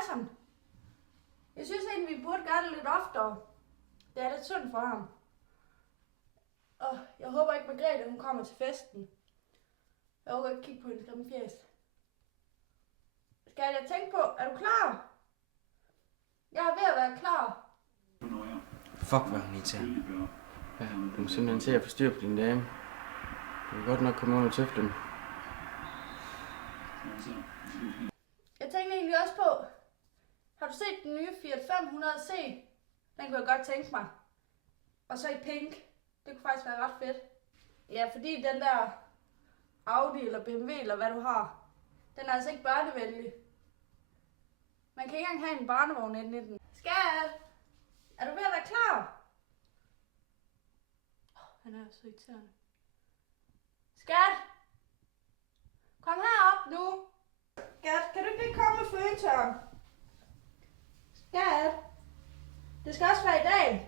Tyson. Jeg synes egentlig, vi burde gøre det lidt oftere. Det er lidt synd for ham. Og jeg håber ikke, Margrethe hun kommer til festen. Jeg håber ikke kigge på hendes grimme fjes. Skal jeg tænke på, er du klar? Jeg er ved at være klar. Fuck, hvad hun irriterer. Ja, du må simpelthen til at få styr på din dame. Du kan godt nok komme under tøflen. Jeg tænkte egentlig også på, har du set den nye Fiat 500C? Den kunne jeg godt tænke mig. Og så i pink. Det kunne faktisk være ret fedt. Ja, fordi den der Audi eller BMW eller hvad du har, den er altså ikke børnevenlig. Man kan ikke engang have en barnevogn inde i den. Skat! Er du ved at være klar? Han er så irriterende. Skat! Kom herop nu! Skat, kan du ikke lige komme med føgetøren? Skat! Det skal også være i dag.